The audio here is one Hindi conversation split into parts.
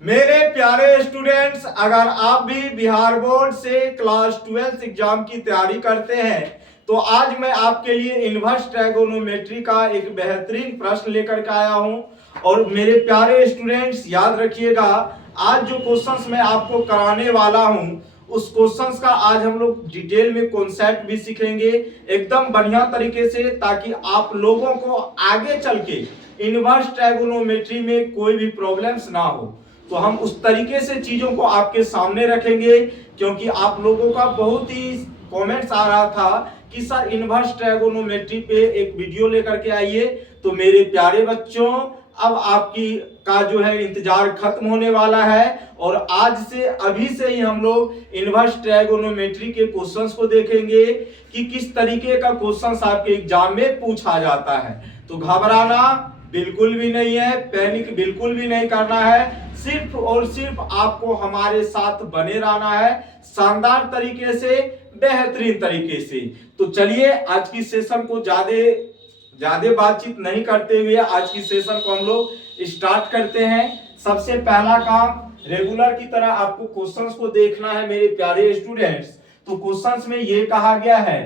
मेरे प्यारे स्टूडेंट्स, अगर आप भी बिहार बोर्ड से क्लास 12 एग्जाम की तैयारी करते हैं तो आज मैं आपके लिए इनवर्स ट्रायगोनोमेट्री का एक बेहतरीन प्रश्न लेकर के आया हूं। और मेरे प्यारे स्टूडेंट्स, याद रखिएगा, आज जो क्वेश्चंस मैं आपको कराने वाला हूं उस क्वेश्चंस का आज हम लोग डिटेल में कॉन्सेप्ट भी सीखेंगे एकदम बढ़िया तरीके से, ताकि आप लोगों को आगे चल के इनवर्स ट्रायगोनोमेट्री में कोई भी प्रॉब्लम्स ना हो। तो हम उस तरीके से चीजों को आपके सामने रखेंगे, क्योंकि आप लोगों का बहुत ही कमेंट्स आ रहा था कि सर इनवर्स ट्रायगोनोमेट्री पे एक वीडियो लेकर के आइए। तो मेरे प्यारे बच्चों, अब आपकी का जो है इंतजार खत्म होने वाला है और आज से अभी से ही हम लोग इनवर्स ट्रायगोनोमेट्री के क्वेश्चंस को देखेंगे कि किस तरीके का क्वेश्चंस आपके एग्जाम में पूछा जाता है। तो घबराना बिल्कुल भी नहीं है, पैनिक बिल्कुल भी नहीं करना है, सिर्फ और सिर्फ आपको हमारे साथ बने रहना है शानदार तरीके से, बेहतरीन तरीके से। तो चलिए आज की सेशन को ज्यादा बातचीत नहीं करते हुए आज की सेशन को हम लोग स्टार्ट करते हैं। सबसे पहला काम रेगुलर की तरह आपको क्वेश्चंस को देखना है मेरे प्यारे स्टूडेंट्स। तो क्वेश्चंस में ये कहा गया है,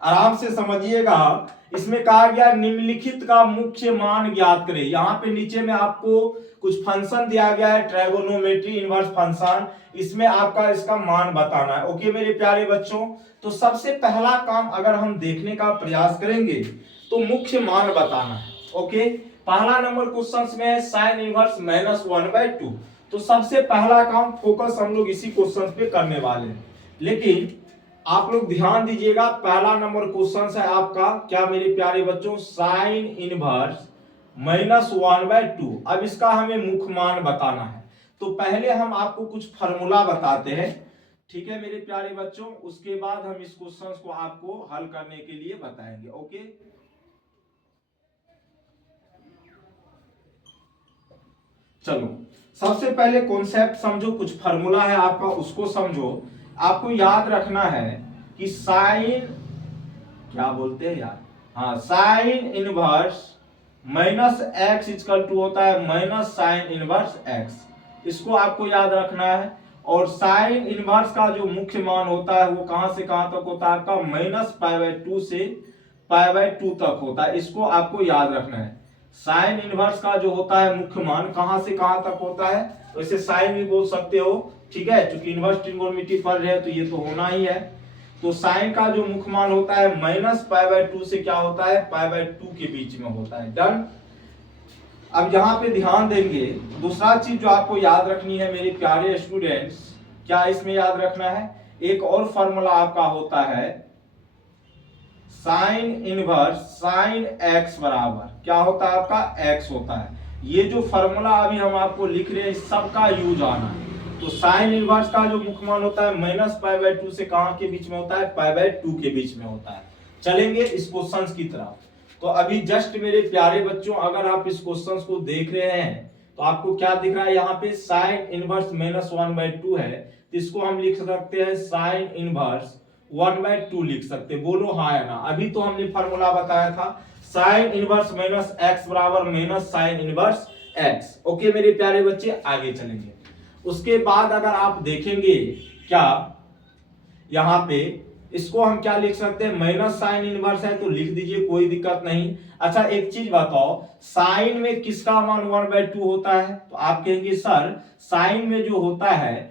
आराम से समझिएगा, इसमें कहा गया निम्नलिखित का मुख्य मान ज्ञात करें। यहाँ पे नीचे में आपको कुछ फंक्शन दिया गया है, ट्रायगोनोमेट्री इनवर्स फंक्शन, इसमें आपका इसका मान बताना है। ओके मेरे प्यारे बच्चों, तो सबसे पहला काम अगर हम देखने का प्रयास करेंगे तो मुख्य मान बताना है। ओके, पहला नंबर क्वेश्चन में है साइन इनवर्स -1/2। तो सबसे पहला काम फोकस हम लोग इसी क्वेश्चन पे करने वाले हैं। लेकिन आप लोग ध्यान दीजिएगा, पहला नंबर क्वेश्चन है आपका क्या मेरे प्यारे बच्चों, साइन इनवर्स -1/2। अब इसका हमें मुख्य मान बताना है। तो पहले हम आपको कुछ फार्मूला बताते हैं, ठीक है मेरे प्यारे बच्चों, उसके बाद हम इस क्वेश्चन को आपको हल करने के लिए बताएंगे। ओके, चलो सबसे पहले कॉन्सेप्ट समझो, कुछ फार्मूला है आपका उसको समझो। आपको याद रखना है कि साइन, क्या बोलते हैं यार, हाँ, sine inverse -x equal to होता है माइनस साइन इनवर्स x। इसको आपको याद रखना है। और साइन इनवर्स का जो मुख्य मान होता है वो कहां से कहां तक होता है आपका, -π/2 से π/2 तक होता है। इसको आपको याद रखना है। साइन इनवर्स का जो होता है मुख्य मान कहां से कहां तक होता है, वैसे साइन भी बोल सकते हो, ठीक है, क्योंकि इनवर्स ट्रिग्नोमेट्री पढ़ रहे हैं तो ये तो होना ही है। तो साइन का जो मुख्य मान होता है -π/2 से क्या होता है, π/2 के बीच में होता है। डन। अब यहाँ पे ध्यान देंगे, दूसरा चीज जो आपको याद रखनी है मेरे प्यारे स्टूडेंट्स, क्या इसमें याद रखना है, एक और फॉर्मूला आपका होता है साइन इनवर्स साइन x बराबर क्या होता है आपका, x होता है। ये जो फॉर्मूला अभी हम आपको लिख रहे हैं सबका यूज आना है। तो साइन इनवर्स का जो मुख्य मान होता है -π/2 से कहां के बीच में होता है, π/2 के बीच में होता है। चलेंगे इस क्वेश्चन की तरफ। तो अभी जस्ट मेरे प्यारे बच्चों, अगर आप इस क्वेश्चन को देख रहे हैं तो आपको क्या दिख रहा है, यहाँ पे साइन इनवर्स -1/2 है, तो इसको हम लिख सकते हैं साइन इनवर्स 1/2 लिख सकते। बोलो हाँ या ना। अभी तो हमने फॉर्मूला बताया था साइन इनवर्स -x बराबर minus sign inverse x। Okay मेरे प्यारे बच्चे, आगे चलेंगे। उसके बाद अगर आप देखेंगे क्या यहाँ पे, इसको हम क्या लिख सकते हैं, माइनस साइन इनवर्स है तो लिख दीजिए, कोई दिक्कत नहीं। अच्छा एक चीज बताओ, साइन में किसका मान 1/2 होता है, तो आप कहेंगे सर साइन में जो होता है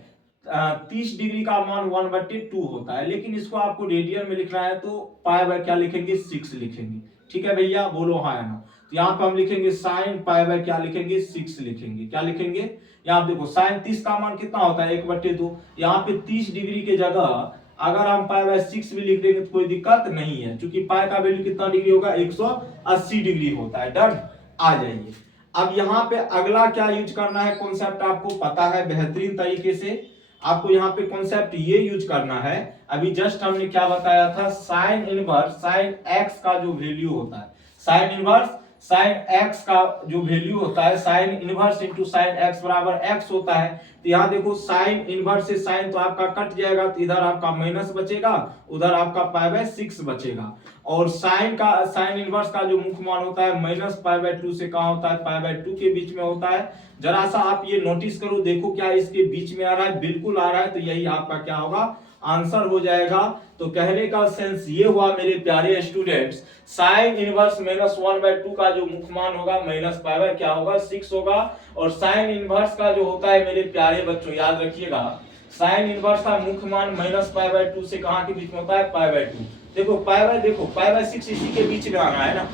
30 डिग्री का मान 1/2 होता है, लेकिन इसको आपको रेडियन में लिखना है तो पाई क्या लिखेंगे, 6 लिखेंगे। ठीक है भैया, बोलो हाँ या ना। तो यहाँ पे हम लिखेंगे साइन पाई क्या लिखेंगे, 6 लिखेंगे। क्या लिखेंगे, यहाँ देखो साइन 30 का मान कितना होता है, 1/2। यहाँ पे 30 डिग्री के जगह अगर हम π/6 भी लिख देंगे तो कोई दिक्कत नहीं है, क्योंकि पाई का वैल्यू कितना डिग्री होगा, 180 डिग्री होता है। डन। आ जाइए, अब यहाँ पे अगला क्या यूज करना है, कॉन्सेप्ट आपको पता है बेहतरीन तरीके से। आपको यहाँ पे कॉन्सेप्ट ये यूज करना है, अभी जस्ट हमने क्या बताया था, साइन इनवर्स साइन x का जो वैल्यू होता है, साइन इनवर्स साइन एक्स का जो वैल्यू होता है sine inverse into sine x बराबर एक्स होता है। तो यहाँ देखो साइन इनवर्स से साइन तो आपका कट जाएगा, तो इधर आपका माइनस बचेगा, उधर आपका π/6 बचेगा। और साइन इनवर्स का जो मुख्य मान होता है -π/2 से कहाँ होता है, π/2 के बीच में होता है। जरा सा आप ये नोटिस करो, देखो क्या इसके बीच में आ रहा है, बिल्कुल आ रहा है, तो यही आपका क्या होगा, आंसर हो जाएगा। तो कहने का सेंस ये हुआ मेरे प्यारे स्टूडेंट्स, साइन इनवर्स -1/2 का जो मुख्य मान होगा -π/ क्या होगा, 6 होगा। और साइन इनवर्स का जो होता है मेरे प्यारे बच्चों, याद रखिएगा, साइन इनवर्स का मुख्य मान -π/2 से कहां के बीच में होता है, π/2। देखो π/6 इसी के बीच में आना है ना,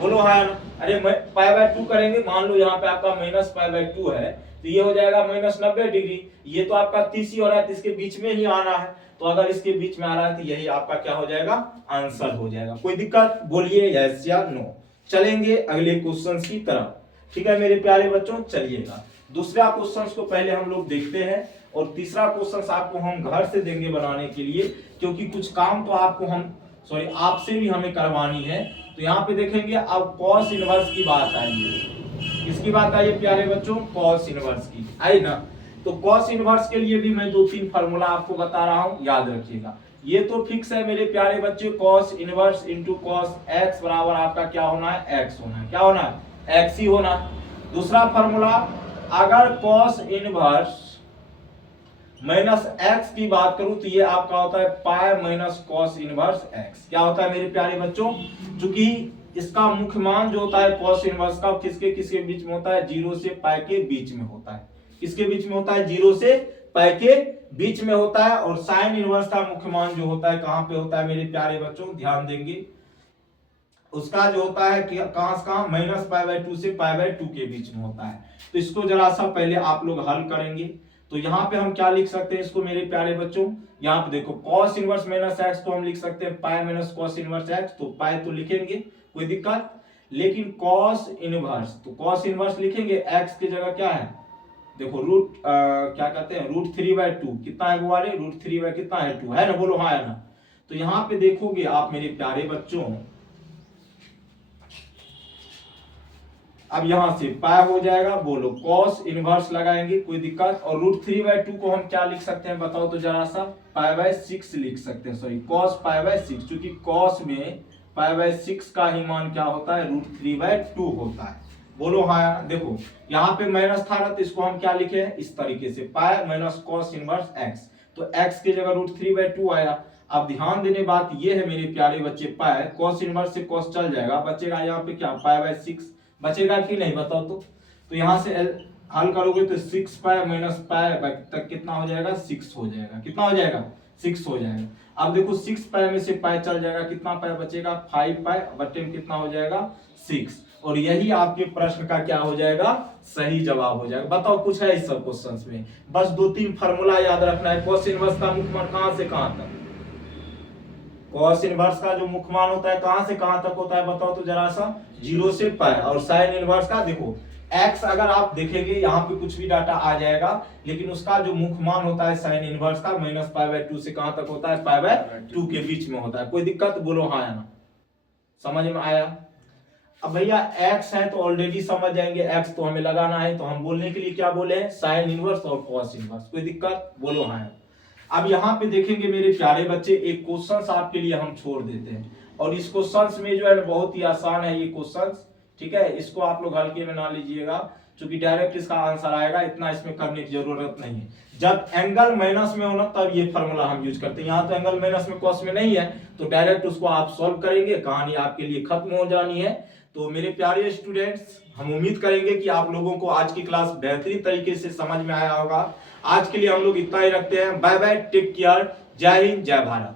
बोलो हाँ ना। अरे π/2 करेंगे, मान लो यहाँ पे आपका -π/2 है, तो ये हो जाएगा -90 डिग्री। ये तो आपका 30 ही हो रहा है, तो इसके बीच में ही आना है। तो अगर इसके बीच में आ रहा है तो यही आपका क्या हो जाएगा, आंसर हो जाएगा। कोई दिक्कत, बोलिए यस या नो। चलेंगे अगले क्वेश्चन की तरफ, ठीक है मेरे प्यारे बच्चों। चलिएगा दूसरा क्वेश्चन को पहले हम लोग देखते हैं, और तीसरा क्वेश्चन आपको हम घर से देंगे बनाने के लिए, क्योंकि कुछ काम तो आपसे भी हमें करवानी है। तो यहाँ पे देखेंगे अब कॉस इनवर्स की बात आई है। किसकी बात आई है प्यारे बच्चों, कॉस इनवर्स की आई ना। तो कॉस इनवर्स के लिए भी मैं 2-3 फार्मूला आपको बता रहा हूं, याद रखिएगा। ये तो फिक्स है मेरे प्यारे बच्चे, cos inverse into cos x बराबर आपका क्या होना है, एक्स होना है। क्या होना है, एक्स ही होना। दूसरा फार्मूला, अगर कॉस इनवर्स माइनस एक्स की बात करूं तो ये आपका होता है pi minus cos inverse x. क्या होता है मेरे प्यारे बच्चों, चूंकि इसका मुख्य मान जो होता है कॉस इनवर्स का, किसके किसके बीच में होता है, 0 से पाई के बीच में होता है। किसके बीच में होता है, 0 से पाई के बीच में होता है। और साइन इनवर्स का मुख्य मान जो होता है कहां पे होता है मेरे प्यारे बच्चों, ध्यान देंगे, उसका जो होता है कहां से कहां, -π/2 से π/2 के बीच में होता है। तो इसको जरा सा पहले आप लोग हल करेंगे। तो यहाँ पे हम क्या लिख सकते हैं इसको मेरे प्यारे बच्चों, यहाँ पे देखो cos इनवर्स माइनस एक्स तो हम लिख सकते हैं pi minus cos inverse x, तो पाई तो लिखेंगे, कोई दिक्कत। लेकिन cos इनवर्स, तो cos इनवर्स लिखेंगे, x की जगह क्या है, देखो क्या कहते हैं, √3/2 कितना है वो वाले, √3 कितना है 2 है ना, बोलो हाँ है ना। तो यहाँ पे देखोगे आप मेरे प्यारे बच्चों, अब यहां से पाई हो जाएगा, बोलो cos इनवर्स लगाएंगे, कोई दिक्कत। और √3/2 को हम क्या लिख सकते हैं बताओ तो जरा सा, π/6 लिख सकते हैं, सॉरी cos π/6, क्योंकि cos में π/6 का ही मान क्या होता है, √3/2 होता है। बोलो हाँ। देखो यहाँ पे माइनस था ना, तो इसको हम क्या लिखे हैं, इस तरीके से pi minus cos inverse x, तो x की जगह √3/2 आया। अब ध्यान देने बात ये है मेरे प्यारे बच्चे, पाई cos इनवर्स से cos चल जाएगा, बचेगा यहाँ पे क्या, π/6 बचेगा कि नहीं बताओ तो यहाँ से हल करोगे तो 6 पाई माइनस पाई तक कितना हो जाएगा, 6 हो जाएगा। कितना हो जाएगा, 6 हो जाएगा। अब देखो 6 पाई में से पाई चल जाएगा, कितना पाई बचेगा, 5 पाई बटे में कितना हो जाएगा, 6। और यही आपके प्रश्न का क्या हो जाएगा, सही जवाब हो जाएगा। बताओ कुछ है इस सब क्वेश्चंस में, बस 2-3 फार्मूला याद रखना है। cos इनवर्स का मुख्य मान कहां से कहां तक, cos इनवर्स का जो मुख्य मान होता है कहां से कहां तक होता है बताओ तो जरा सा, 0 से पाई। और साइन इनवर्स का देखो x, अगर आप देखेंगे यहाँ पे कुछ भी डाटा आ जाएगा, लेकिन उसका जो मुख्य मान होता है साइन इनवर्स का -π/2 से कहां तक होता है, π/2 के बीच में होता है। कोई दिक्कत, बोलो हाँ या ना, समझ में आया। अब भैया x है तो ऑलरेडी समझ जाएंगे, x तो हमें लगाना है, तो हम बोलने के लिए क्या बोले हैं, साइन इनवर्स और cos इनवर्स। कोई दिक्कत, बोलो हाँ। अब यहाँ पे देखेंगे मेरे प्यारे बच्चे, एक क्वेश्चन आपके लिए हम छोड़ देते हैं, और इस क्वेश्चन में जो है बहुत ही आसान है ये क्वेश्चन, ठीक है। इसको आप लोग हल्के में ना लीजिएगा, क्योंकि डायरेक्ट इसका आंसर आएगा, इतना इसमें करने की जरूरत नहीं है। जब एंगल माइनस में होना तब ये फार्मूला हम यूज करते हैं। यहाँ तो एंगल माइनस में कॉस में नहीं है, तो डायरेक्ट उसको आप सॉल्व करेंगे, कहानी आपके लिए खत्म हो जानी है। तो मेरे प्यारे स्टूडेंट्स, हम उम्मीद करेंगे कि आप लोगों को आज की क्लास बेहतरीन तरीके से समझ में आया होगा। आज के लिए हम लोग इतना ही रखते हैं। बाय बाय, टेक केयर, जय हिंद, जय भारत।